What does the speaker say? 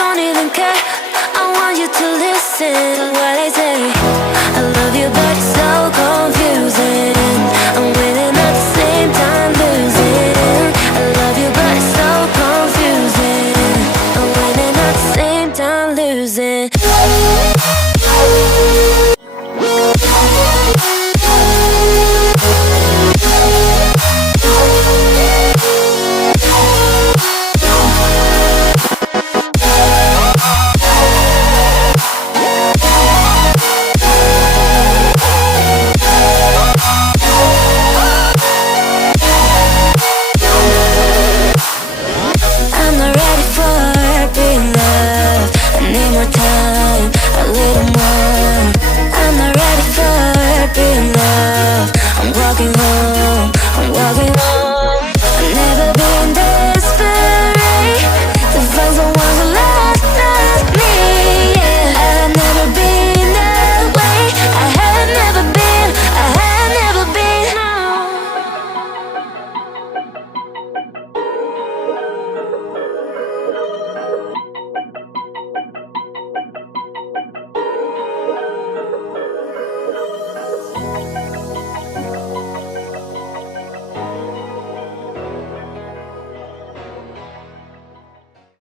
don't even care. I want you to listen to what I say. I love you, but it's so confusing. I'm winning at the same time losing. I love you, but it's so confusing. I'm winning at the same time losing.